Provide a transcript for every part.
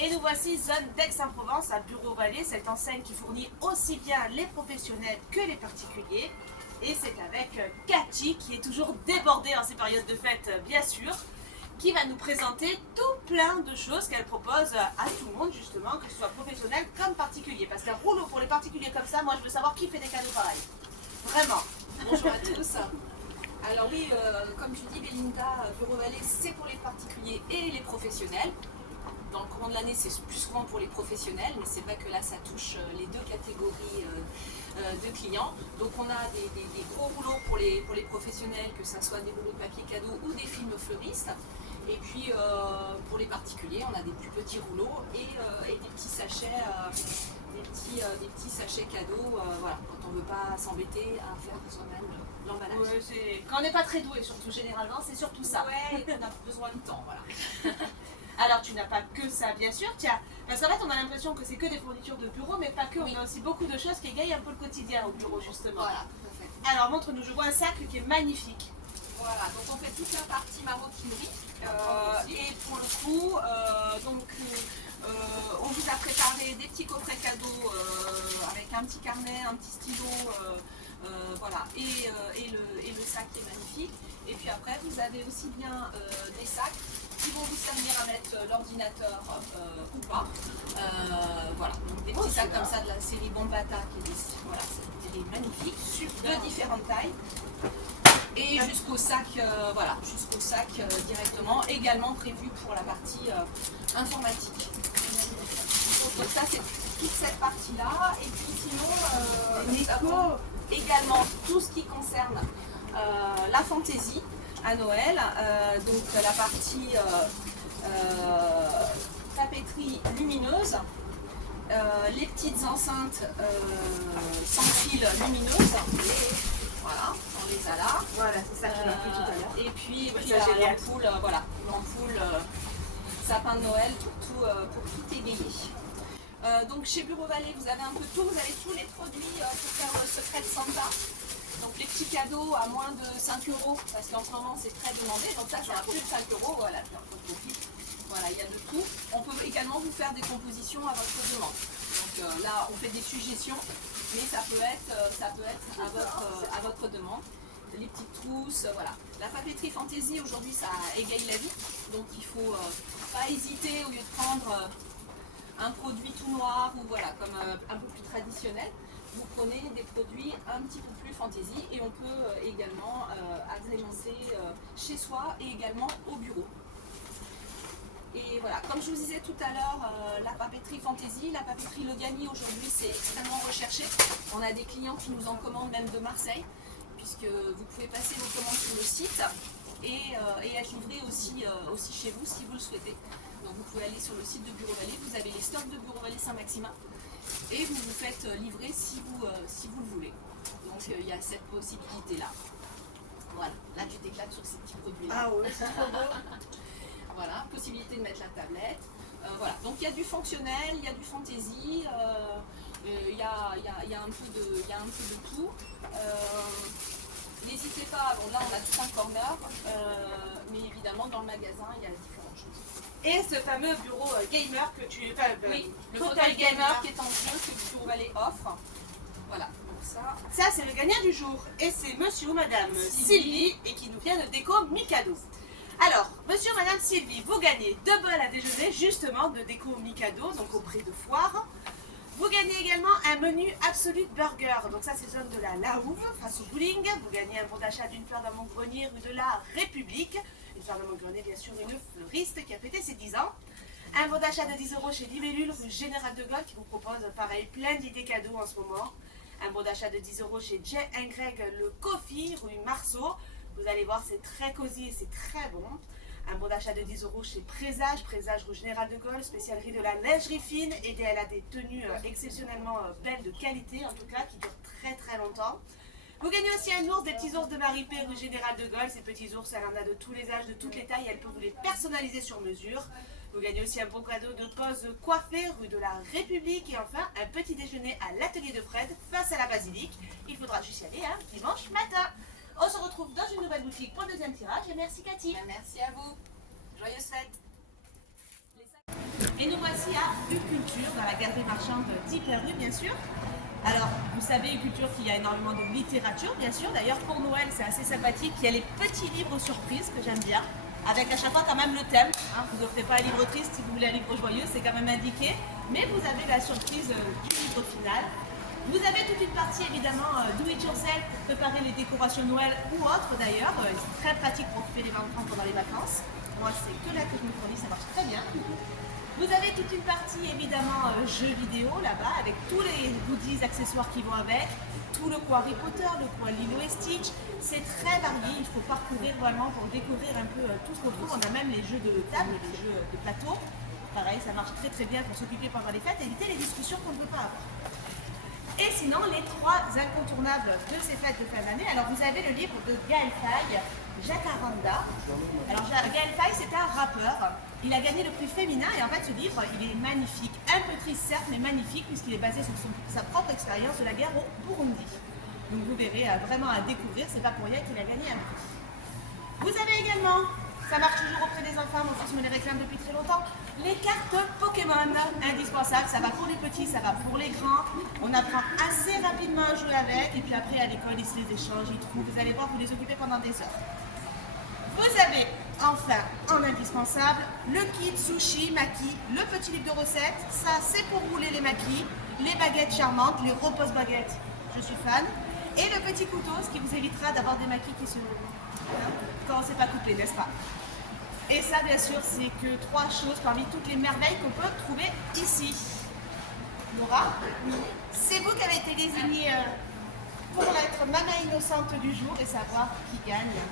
Et nous voici zone d'Aix-en-Provence à Bureau-Vallée, cette enseigne qui fournit aussi bien les professionnels que les particuliers. Et c'est avec Cathy qui est toujours débordée en ces périodes de fête, bien sûr, qui va nous présenter tout plein de choses qu'elle propose à tout le monde justement, que ce soit professionnel comme particulier. Parce qu'un rouleau pour les particuliers comme ça, moi je veux savoir qui fait des cadeaux pareils. Vraiment. Bonjour à tous. Alors oui, comme tu dis Belinda, Bureau-Vallée c'est pour les particuliers et les professionnels. Dans le courant de l'année c'est plus souvent pour les professionnels, mais c'est vrai que là ça touche les deux catégories de clients. Donc on a des gros rouleaux pour les professionnels, que ce soit des rouleaux de papier cadeau ou des films fleuristes. Et puis pour les particuliers, on a des plus petits rouleaux et des petits sachets, des petits sachets cadeaux. Voilà, quand on ne veut pas s'embêter à faire soi-même l'emballage. Ouais, quand on n'est pas très doué, surtout généralement, c'est surtout ça. Ouais, et qu'on a besoin de temps, voilà. Alors tu n'as pas que ça bien sûr, tiens, parce qu'en fait on a l'impression que c'est que des fournitures de bureau, mais pas que, Oui. on a aussi beaucoup de choses qui égayent un peu le quotidien au bureau justement. Voilà, tout à fait. Alors montre-nous, je vois un sac qui est magnifique. Voilà, donc on fait toute la partie maroquinerie. Et pour le coup, on vous a préparé des petits coffrets cadeaux avec un petit carnet, un petit stylo, voilà, et le sac qui est magnifique. Et puis après, vous avez aussi bien des sacs qui vont vous servir à mettre l'ordinateur ou pas. Voilà, donc des petits sacs comme ça de la série Bombata qui est, voilà, c'est magnifique, de différentes tailles. Et jusqu'au sac, voilà, jusqu'au sac directement, également prévu pour la partie informatique. Donc ça c'est toute cette partie-là. Et puis sinon, nous avons également tout ce qui concerne la fantaisie à Noël, donc la partie papeterie lumineuse, les petites enceintes sans fil lumineuses. Voilà, on les a là. Voilà, c'est ça qui m'a plu tout à l'heure. Et puis génial. l'ampoule, voilà, l'ampoule sapin de Noël pour tout égayer. Donc chez Bureau-Vallée, vous avez un peu tout, vous avez tous les produits pour faire le secret de Santa. Donc les petits cadeaux à moins de 5 €, parce qu'en ce moment c'est très demandé. Donc ça c'est à plus de 5 €, voilà, puis on profite. Voilà, il y a de tout. On peut également vous faire des compositions à votre demande. Donc là on fait des suggestions, mais ça peut être à votre demande. Les petites trousses, voilà. La papeterie fantaisie aujourd'hui ça égaye la vie, donc il ne faut pas hésiter au lieu de prendre un produit tout noir ou voilà, comme un peu plus traditionnel. Vous prenez des produits un petit peu plus fantaisie et on peut également agrémenter chez soi et également au bureau. Et voilà, comme je vous disais tout à l'heure, la papeterie fantaisie, la papeterie Logani aujourd'hui c'est extrêmement recherché. On a des clients qui nous en commandent même de Marseille, puisque vous pouvez passer vos commandes sur le site et être livré aussi chez vous si vous le souhaitez. Donc vous pouvez aller sur le site de Bureau-Vallée, vous avez les stocks de Bureau-Vallée Saint-Maximin et vous vous faites livrer si vous le voulez. Donc il y a cette possibilité-là. Voilà, là tu t'éclates sur ces petits produits-là. Ah ouais, c'est trop beau. Voilà, possibilité de mettre la tablette. Voilà, donc il y a du fonctionnel, il y a du fantaisie, il y a un peu de tout. N'hésitez pas, bon là on a tout un corner, mais évidemment dans le magasin il y a différentes choses. Et ce fameux bureau gamer que tu... Oui, le fauteuil gamer qui est en jeu, que Bureau-Vallée offre. Voilà, donc ça. Ça c'est le gagnant du jour. Et c'est monsieur ou madame Sylvie et qui nous vient de Déco Mikado. Alors, monsieur ou madame Sylvie, vous gagnez 2 bols à déjeuner justement de Déco Mikado, donc au prix de foire. Vous gagnez également un menu Absolute Burger, donc ça c'est zone de la Laouve, face au bowling. Vous gagnez un bon d'achat d'une fleur d'un Montgrenier rue de la République. Une fleur d'un Montgrenier, bien sûr, une fleuriste qui a fêté ses 10 ans. Un bon d'achat de 10 € chez Libellule rue Général de Gaulle qui vous propose pareil plein d'idées cadeaux en ce moment. Un bon d'achat de 10 € chez J. Greg le Coffee rue Marceau. Vous allez voir, c'est très cosy et c'est très bon. Un bon d'achat de 10 € chez Présage rue Général de Gaulle, spécialerie de la lingerie fine. Et elle a des tenues exceptionnellement belles de qualité, en tout cas, qui durent très très longtemps. Vous gagnez aussi un ours, des petits ours de Marie-Pé rue Général de Gaulle. Ces petits ours, elle en a de tous les âges, de toutes les tailles. Elle peut vous les personnaliser sur mesure. Vous gagnez aussi un bon cadeau de pose coiffée rue de la République. Et enfin, un petit déjeuner à l'atelier de Fred face à la basilique. Il faudra juste y aller dimanche matin. On se retrouve dans une nouvelle boutique pour le deuxième tirage. Et merci Cathy. Merci à vous. Joyeuses fêtes. Et nous voici à U-Culture, dans la galerie marchande d'Hyper-U, bien sûr. Alors, vous savez, U-Culture, qu'il y a énormément de littérature, bien sûr. D'ailleurs, pour Noël, c'est assez sympathique. Il y a les petits livres surprises, que j'aime bien, avec à chaque fois quand même le thème. Hein. Vous n'offrez pas un livre triste si vous voulez un livre joyeux, c'est quand même indiqué. Mais vous avez la surprise du livre final. Vous avez toute une partie, évidemment, do it yourself pour préparer les décorations Noël ou autres, d'ailleurs. C'est très pratique pour occuper les enfants pendant les vacances. Moi, c'est que là que je me fournis, ça marche très bien. Vous avez toute une partie évidemment jeux vidéo là-bas avec tous les goodies, accessoires qui vont avec, tout le coin Harry Potter, le coin Lilo et Stitch. C'est très varié, il faut parcourir vraiment pour découvrir un peu tout ce qu'on trouve. On a même les jeux de table, les jeux de plateau. Pareil, ça marche très très bien pour s'occuper pendant les fêtes et éviter les discussions qu'on ne peut pas avoir. Et sinon, les trois incontournables de ces fêtes de fin d'année. Alors vous avez le livre de Gaël Faye, Jacaranda. Alors Gaël Faye, c'est un rappeur. Il a gagné le prix féminin et en fait ce livre, il est magnifique. Un peu triste certes, mais magnifique puisqu'il est basé sur sa propre expérience de la guerre au Burundi. Donc vous verrez, vraiment à découvrir, c'est pas pour rien qu'il a gagné un prix. Vous avez également, ça marche toujours auprès des enfants, mon fils me les réclame depuis très longtemps, les cartes Pokémon, indispensables, ça va pour les petits, ça va pour les grands. On apprend assez rapidement à jouer avec et puis après à l'école ils se les échangent, ils trouvent, vous allez voir, vous les occupez pendant des heures. Vous avez enfin, en indispensable, le kit sushi maki, le petit livre de recettes. Ça, c'est pour rouler les makis, les baguettes charmantes, les repose baguettes, je suis fan. Et le petit couteau, ce qui vous évitera d'avoir des makis qui se... quand on ne sait pas couper, n'est-ce pas? Et ça, bien sûr, c'est que trois choses parmi toutes les merveilles qu'on peut trouver ici. Laura, c'est vous qui avez été désignée pour être maman innocente du jour et savoir qui gagne.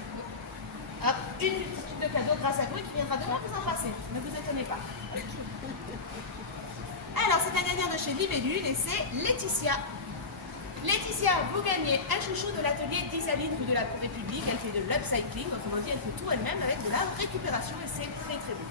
Ah, une multitude de cadeaux grâce à vous et qui viendra demain vous embrasser. Ne vous étonnez pas. Alors, c'est un gagnant de chez Libellule et c'est Laetitia. Laetitia, vous gagnez un chouchou de l'atelier d'Isaline rue de la République. Elle fait de l'upcycling, autrement dit, elle fait tout elle-même avec de la récupération et c'est très très beau.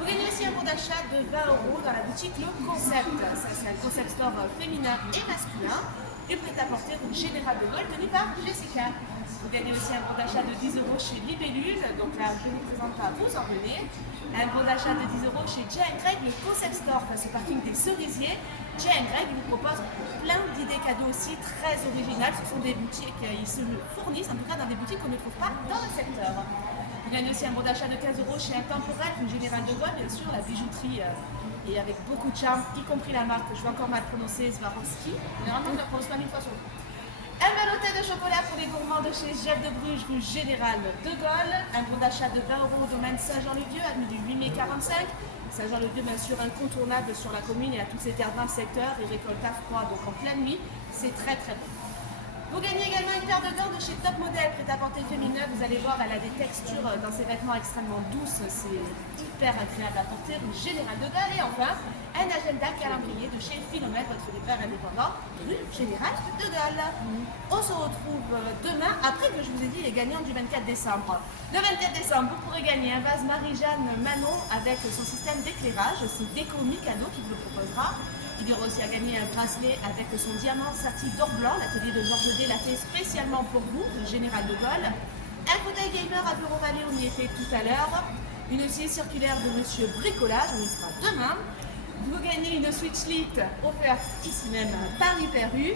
Vous gagnez aussi un bon d'achat de 20 € dans la boutique Le Concept. Ça, c'est un concept store féminin et masculin. Et prêt-à-porter rue Général de Gaulle, tenu par Jessica. Vous gagnez aussi un bon d'achat de 10 € chez Libellule, donc là je ne vous présente pas, vous en venez. Un bon d'achat de 10 € chez Jay & Greg, le concept store face au parking des Cerisiers. Jay & Greg vous propose plein d'idées cadeaux aussi très originales. Ce sont des boutiques, ils se fournissent en tout cas dans des boutiques qu'on ne trouve pas dans le secteur. Vous gagnez aussi un bon d'achat de 15 € chez Intemporel, rue Général de Gaulle, bien sûr, la bijouterie et avec beaucoup de charme, y compris la marque, je vais encore mal prononcer, Swarovski. Généralement, je ne la prononce pas 1000 fois sur le coup. Un balotet de chocolat pour les gourmands de chez Jeff de Bruges, rue Général de Gaulle. Un bon d'achat de 20 € au domaine Saint-Jean-le-Vieux, avenue du 8 mai 45. Saint-Jean-le-Vieux, bien sûr, incontournable sur la commune et à tous ses terres dans le secteur. Il récolte à froid, donc en pleine nuit. C'est très très bon. Vous gagnez également une paire de gants de chez Top Model, prêt-à-porter féminin. Vous allez voir, elle a des textures dans ses vêtements extrêmement douces. C'est hyper agréable à porter, rue Général de Gaulle. Et enfin, un agenda calendrier de chez Philomètre, votre libraire indépendant, rue Général de Gaulle. On se retrouve demain, après que je vous ai dit les gagnants du 24 décembre. Le 24 décembre, vous pourrez gagner un vase Marie-Jeanne Manon avec son système d'éclairage. C'est Déco Mikado qui vous le proposera. Il y aura aussi à gagner un bracelet avec son diamant serti d'or blanc. L'atelier de Georges D l'a fait spécialement pour vous, le Général de Gaulle. Un fauteuil gamer à Bureau Vallée, on y était tout à l'heure. Une scie circulaire de Monsieur Bricolage, on y sera demain. Vous gagnez une Switch Lite offerte ici même par Hyper-U.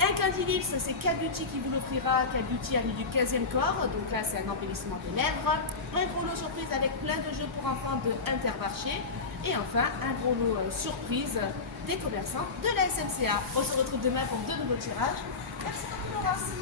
Un Candy-Lips, c'est K-Beauty qui vous l'offrira. K-Beauty a mis du 15e corps, donc là c'est un embellissement des lèvres. Un gros lot surprise avec plein de jeux pour enfants de Intermarché. Et enfin, un gros lot surprise des commerçants de la SMCA. On se retrouve demain pour de nouveaux tirages. Merci beaucoup, Laurence.